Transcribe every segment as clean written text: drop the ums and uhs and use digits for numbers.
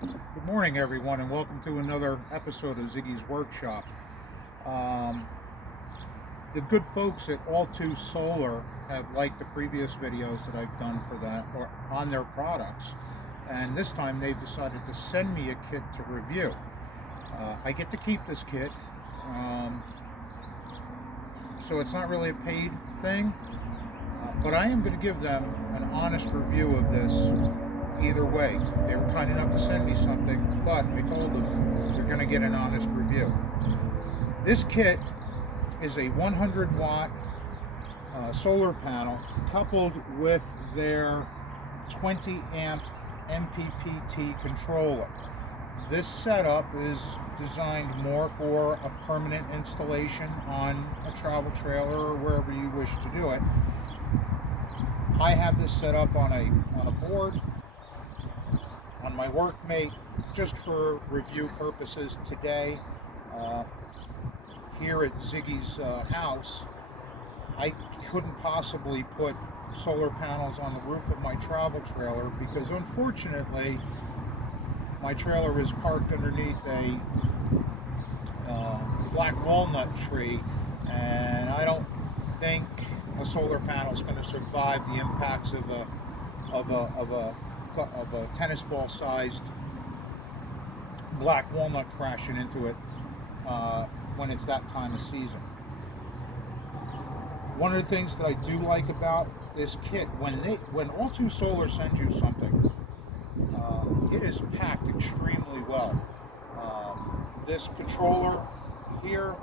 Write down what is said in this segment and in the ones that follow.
Good morning, everyone, and welcome to another episode of Ziggy's Workshop. Um, the good folks at Allto Solar have liked the previous videos that I've done for them or on their products, and this time they've decided to send me a kit to review. I get to keep this kit, um, so it's not really a paid thing, but I am going to give them an honest review of this either way. They were kind enough to send me something, but I told them you're going to get an honest review. This kit is a 100 watt solar panel coupled with their 20 amp mppt controller. This setup is designed more for a permanent installation on a travel trailer or wherever you wish to do it. I have this set up on a board on my workmate just for review purposes today. Here at Ziggy's house, I couldn't possibly put solar panels on the roof of my travel trailer because unfortunately my trailer is parked underneath a black walnut tree, and I don't think a solar panel is going to survive the impacts of a tennis ball sized black walnut crashing into it when it's that time of season. One of the things that I do like about this kit, when Allto Solar sends you something, it is packed extremely well. This controller here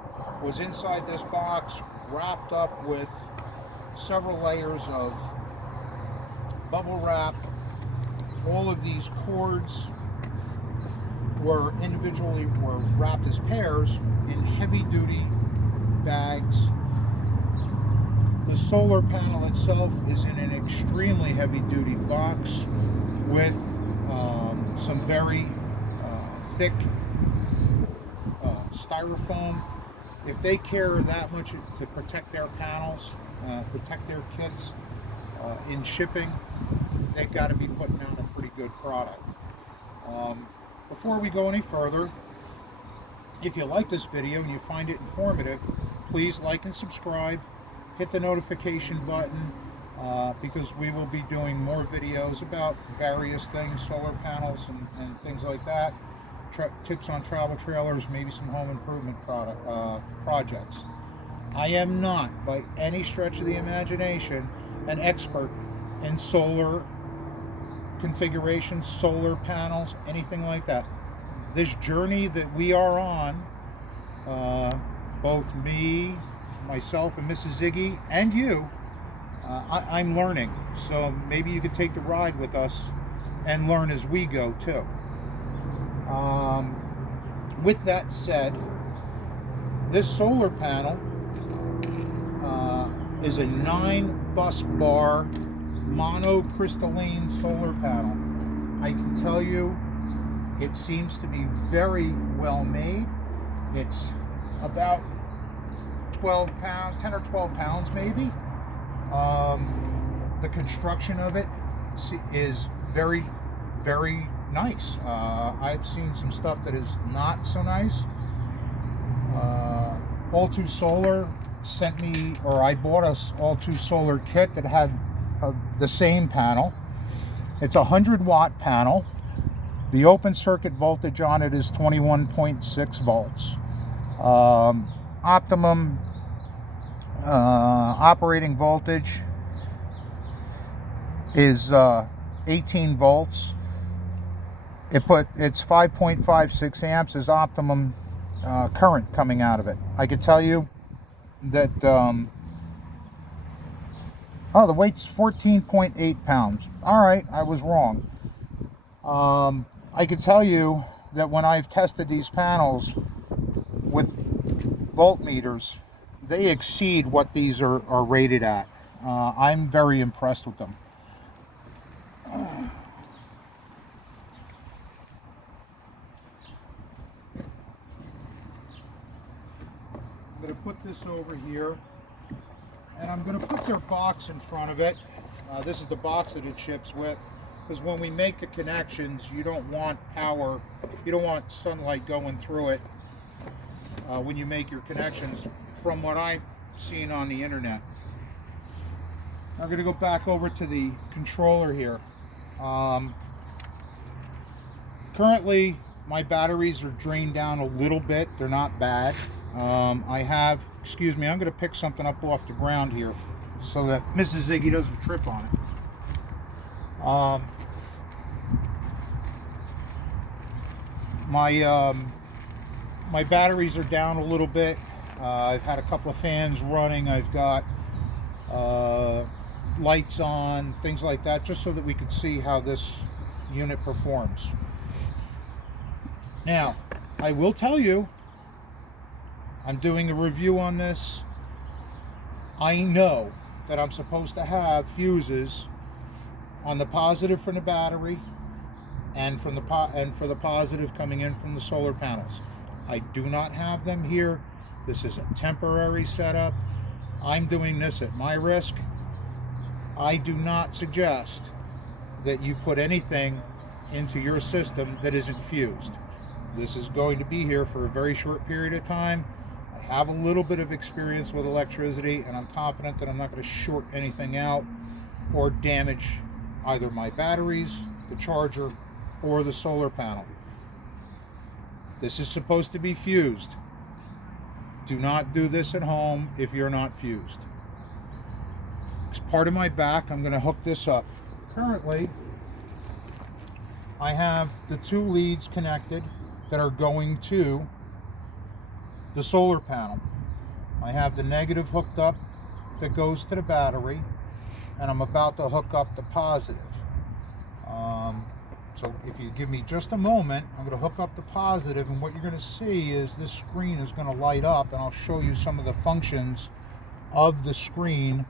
was inside this box, wrapped up with several layers of bubble wrap. All of these cords were wrapped as pairs in heavy-duty bags. The solar panel itself is in an extremely heavy-duty box with some very thick styrofoam. If they care that much to protect their panels, protect their kits in shipping, they've got to be putting out a pretty good product. Before we go any further, if you like this video and you find it informative, please like and subscribe. Hit the notification button because we will be doing more videos about various things, solar panels and things like that, tips on travel trailers, maybe some home improvement projects. I am not, by any stretch of the imagination, an expert in solar configurations, solar panels, anything like that. This journey that we are on, both me, myself, and Mrs. Ziggy, and you, I'm learning. So maybe you could take the ride with us and learn as we go too. With that said, this solar panel is a 9 bus bar monocrystalline solar panel. I can tell you it seems to be very well made. It's about 12 pounds, 10 or 12 pounds maybe. The construction of it is very, very nice. I've seen some stuff that is not so nice. Allto Solar sent me, or I bought a Allto Solar kit that had the same panel. It's a 100 watt panel. The open circuit voltage on it is 21.6 volts. Optimum operating voltage is 18 volts. It's 5.56 amps is optimum current coming out of it. I could tell you that the weight's 14.8 pounds. All right, I was wrong. I can tell you that when I've tested these panels with voltmeters, they exceed what these are rated at. I'm very impressed with them. I'm going to put this over here, and I'm going to put their box in front of it. This is the box that it ships with. because when we make the connections, you don't want power, you don't want sunlight going through it when you make your connections, from what I've seen on the internet. I'm going to go back over to the controller here. Currently, my batteries are drained down a little bit. They're not bad. I have, excuse me, I'm going to pick something up off the ground here so that Mrs. Ziggy doesn't trip on it. My batteries are down a little bit. I've had a couple of fans running. I've got lights on, things like that, just so that we can see how this unit performs. Now, I will tell you, I'm doing a review on this. I know that I'm supposed to have fuses on the positive from the battery and from for the positive coming in from the solar panels. I do not have them here. This is a temporary setup. I'm doing this at my risk. I do not suggest that you put anything into your system that isn't fused. This is going to be here for a very short period of time. I have a little bit of experience with electricity, and I'm confident that I'm not going to short anything out or damage either my batteries, the charger, or the solar panel. This is supposed to be fused. Do not do this at home if you're not fused. As part of my back, I'm going to hook this up. Currently, I have the two leads connected that are going to the solar panel. I have the negative hooked up that goes to the battery, and I'm about to hook up the positive. So if you give me just a moment, I'm going to hook up the positive, and what you're going to see is this screen is going to light up, and I'll show you some of the functions of the screen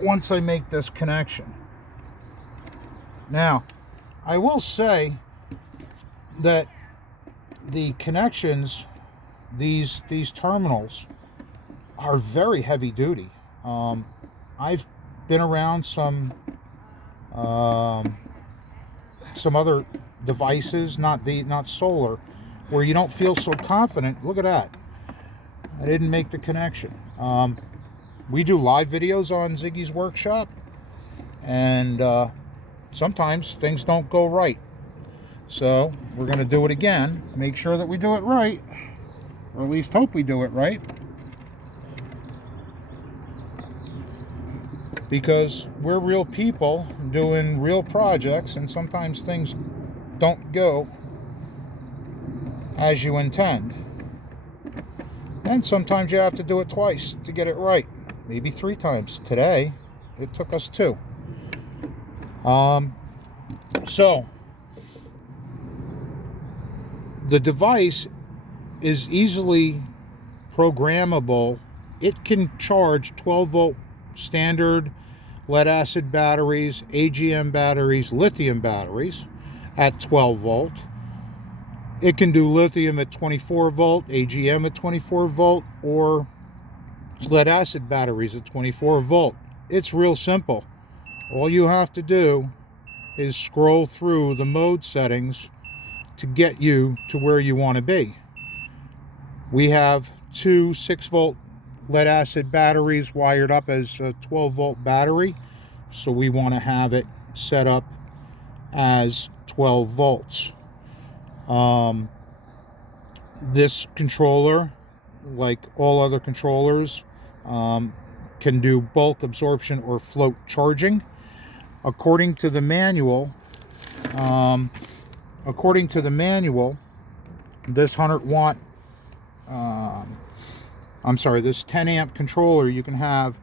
once I make this connection. Now, I will say that the connections, these terminals, are very heavy duty. I've been around some other devices, not solar, where you don't feel so confident. Look at that. I didn't make the connection. We do live videos on Ziggy's Workshop, and sometimes things don't go right. So we're going to do it again, make sure that we do it right, or at least hope we do it right, because we're real people doing real projects, and sometimes things don't go as you intend, and sometimes you have to do it twice to get it right, maybe 3 times. Today it took us 2. So the device is easily programmable. It can charge 12-volt standard lead acid batteries, AGM batteries, lithium batteries at 12 volt. It can do lithium at 24 volt, AGM at 24 volt, or lead acid batteries at 24 volt. It's real simple. All you have to do is scroll through the mode settings to get you to where you want to be. We have 2 6-volt lead acid batteries wired up as a 12-volt battery, so we want to have it set up as 12 volts. This controller, like all other controllers, can do bulk absorption or float charging. According to the manual, this 100 watt, this 10 amp controller, you can have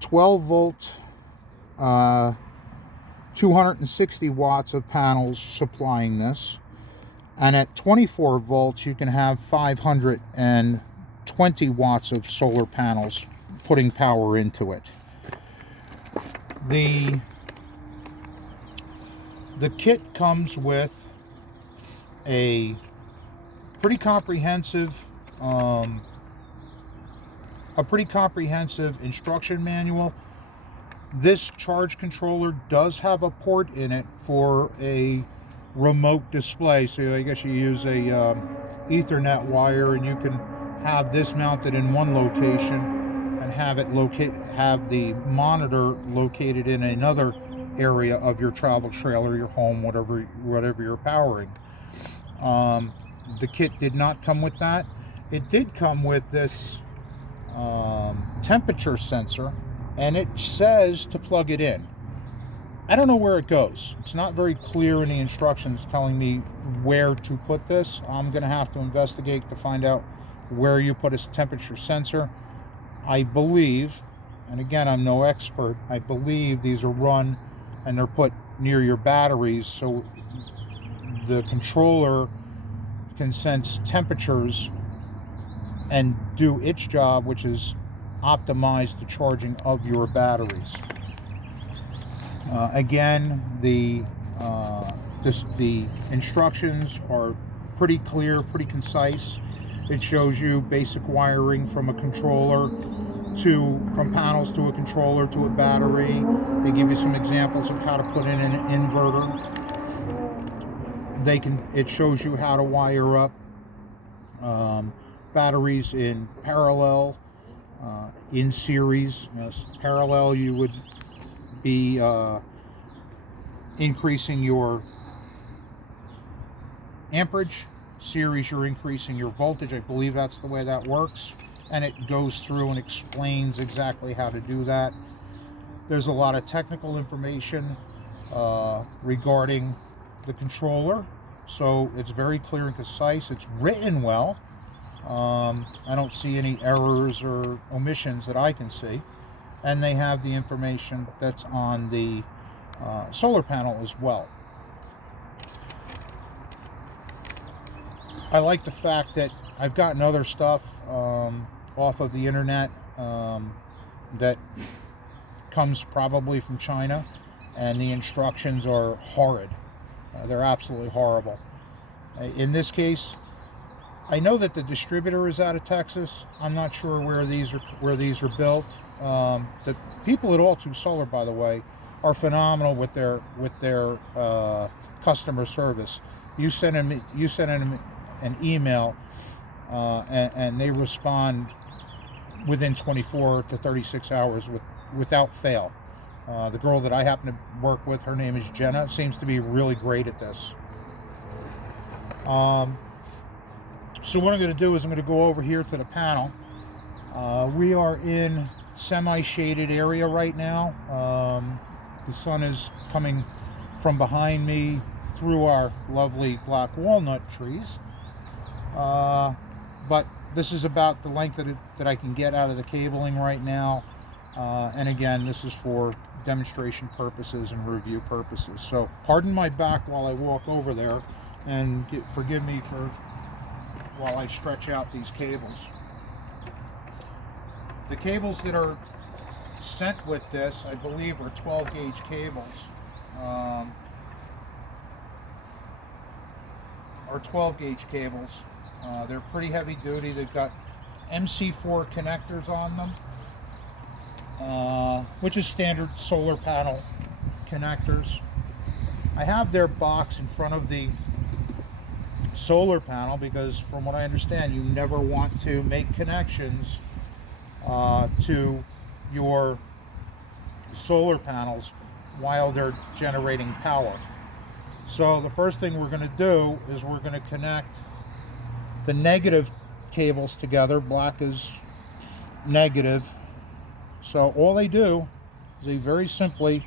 12 volt, 260 watts of panels supplying this, and at 24 volts you can have 520 watts of solar panels putting power into it. The kit comes with a pretty comprehensive instruction manual. This charge controller does have a port in it for a remote display, so I guess you use a Ethernet wire, and you can have this mounted in one location and have the monitor located in another area of your travel trailer, your home, whatever you're powering. The kit did not come with that. It did come with this temperature sensor, and it says to plug it in. I don't know where it goes. It's not very clear in the instructions telling me where to put this. I'm going to have to investigate to find out where you put a temperature sensor. I believe, and again, I'm no expert, I believe these are run and they're put near your batteries, so the controller can sense temperatures and do its job, which is optimize the charging of your batteries. Again, the instructions are pretty clear, pretty concise. It shows you basic wiring from a controller from panels to a controller to a battery. They give you some examples of how to put in an inverter. It shows you how to wire up batteries in parallel, in series. Parallel, you would be increasing your amperage. Series, you're increasing your voltage. I believe that's the way that works, and it goes through and explains exactly how to do that. There's a lot of technical information regarding the controller, so it's very clear and concise. It's written well. I don't see any errors or omissions that I can see, and they have the information that's on the solar panel as well. I like the fact that I've gotten other stuff off of the internet that comes probably from China, and the instructions are horrid. They're absolutely horrible. In this case, I know that the distributor is out of Texas. I'm not sure where these are built. The people at Allto Solar, by the way, are phenomenal with their customer service. You send them an email, and they respond within 24 to 36 hours without fail. The girl that I happen to work with, her name is Jenna, seems to be really great at this. So what I'm going to do is I'm going to go over here to the panel. We are in semi-shaded area right now. The sun is coming from behind me through our lovely black walnut trees. But this is about the length that I can get out of the cabling right now. And again, this is for demonstration purposes and review purposes. So pardon my back while I walk over there, and forgive me while I stretch out these cables. The cables that are sent with this, I believe, are 12 gauge cables. Are 12 gauge cables. They're pretty heavy duty. They've got MC4 connectors on them, which is standard solar panel connectors. I have their box in front of the solar panel because, from what I understand, you never want to make connections to your solar panels while they're generating power. So the first thing we're going to do is we're going to connect the negative cables together. Black is negative. So all they do is they very simply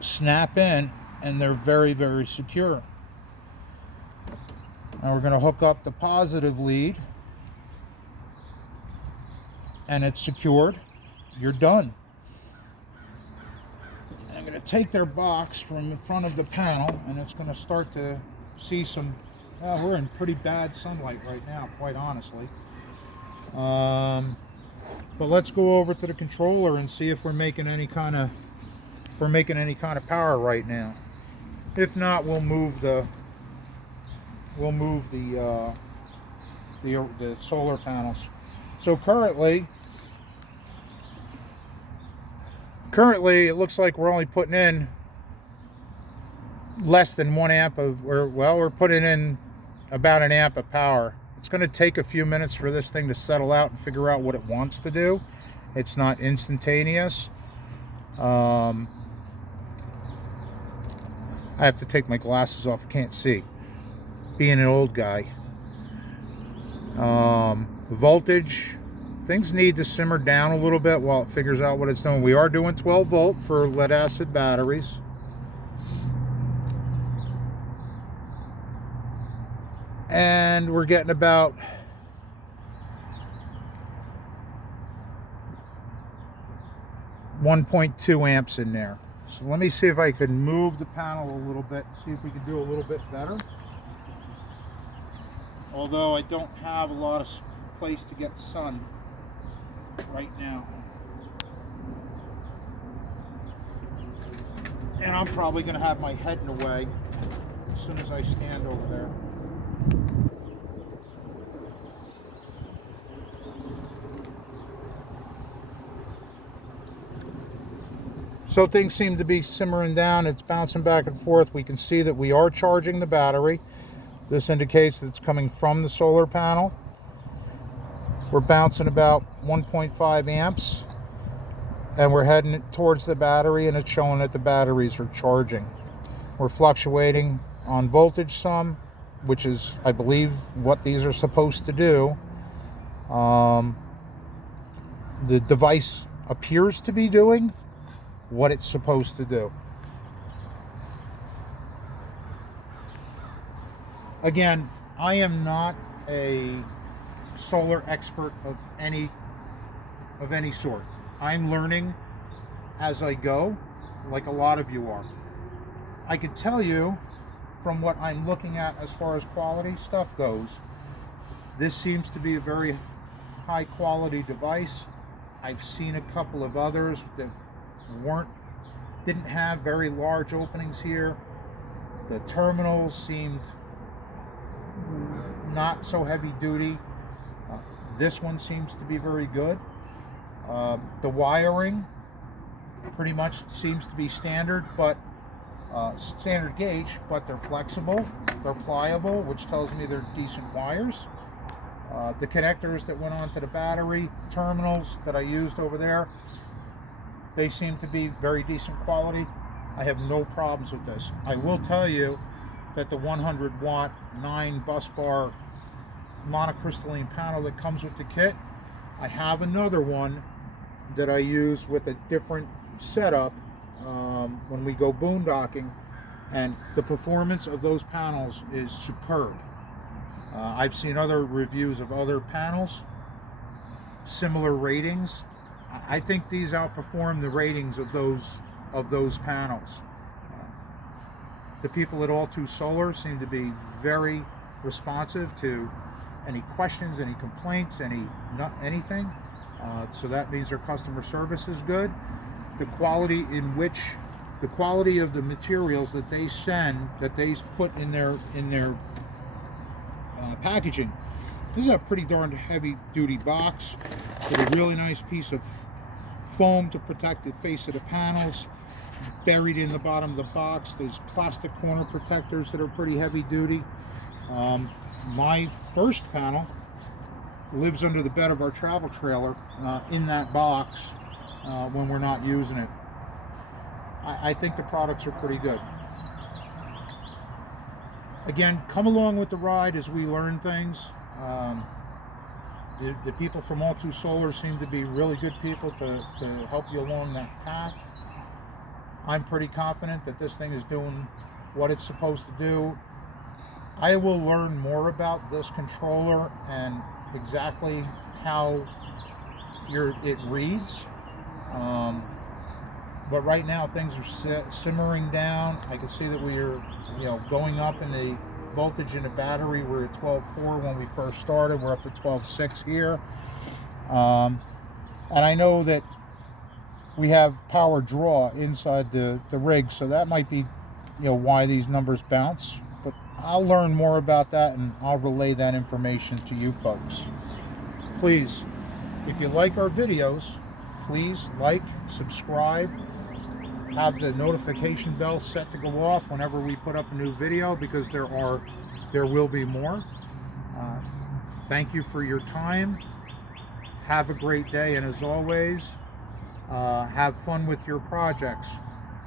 snap in, and they're very, very secure. Now we're going to hook up the positive lead, and it's secured. You're done. I'm going to take their box from in front of the panel, and it's going to start to see some, we're in pretty bad sunlight right now, quite honestly. But let's go over to the controller and see if we're making any kind of power right now. If not, we'll move the solar panels. So currently Currently, it looks like we're only putting in less than 1 amp of, we're putting in about 1 amp of power. It's going to take a few minutes for this thing to settle out and figure out what it wants to do. It's not instantaneous. I have to take my glasses off. I can't see, being an old guy. Voltage, things need to simmer down a little bit while it figures out what it's doing. We are doing 12 volt for lead acid batteries. And we're getting about 1.2 amps in there. So let me see if I can move the panel a little bit, see if we can do a little bit better. Although I don't have a lot of place to get sun right now. And I'm probably going to have my head in the way as soon as I stand over there. So things seem to be simmering down. It's bouncing back and forth. We can see that we are charging the battery. This indicates that it's coming from the solar panel. We're bouncing about 1.5 amps. And we're heading towards the battery, and it's showing that the batteries are charging. We're fluctuating on voltage some, which is, I believe, what these are supposed to do. The device appears to be doing what it's supposed to do. Again, I am not a solar expert of any sort. I'm learning as I go, like a lot of you are. I could tell you from what I'm looking at as far as quality stuff goes, this seems to be a very high quality device. I've seen a couple of others that didn't have very large openings here. The terminals seemed not so heavy duty. This one seems to be very good. The wiring pretty much seems to be standard, but standard gauge, but they're flexible, they're pliable, which tells me they're decent wires. The connectors that went onto the battery terminals that I used over there, they seem to be very decent quality. I have no problems with this. I will tell you that the 100 watt 9 bus bar monocrystalline panel that comes with the kit, I have another one that I use with a different setup when we go boondocking, and the performance of those panels is superb. I've seen other reviews of other panels, similar ratings. I think these outperform the ratings of those panels. The people at Allto Solar seem to be very responsive to any questions, any complaints, anything. So that means their customer service is good. The quality of the materials that they send, that they put in their packaging. This is a pretty darn heavy duty box with a really nice piece of foam to protect the face of the panels. Buried in the bottom of the box, there's plastic corner protectors that are pretty heavy duty. My first panel lives under the bed of our travel trailer in that box when we're not using it. I think the products are pretty good. Again, come along with the ride as we learn things. The people from Allto Solar seem to be really good people to help you along that path. I'm pretty confident that this thing is doing what it's supposed to do. I will learn more about this controller and exactly how it reads. But right now things are simmering down. I can see that we are, going up in the voltage in the battery. We're at 12.4 when we first started. We're up to 12.6 here. And I know that we have power draw inside the rig, so that might be, why these numbers bounce. But I'll learn more about that, and I'll relay that information to you folks. Please, if you like our videos, please like, subscribe, have the notification bell set to go off whenever we put up a new video, because there will be more. Thank you for your time. Have a great day, and as always, have fun with your projects.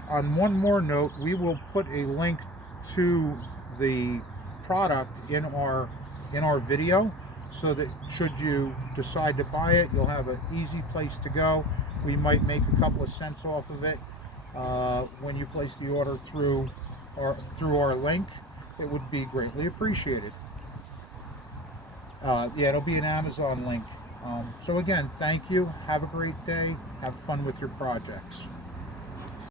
On one more note, we will put a link to the product in our video, so that should you decide to buy it, you'll have an easy place to go. We might make a couple of cents off of it when you place the order through our link. It would be greatly appreciated. Yeah, it'll be an Amazon link. So again, thank you. Have a great day. Have fun with your projects.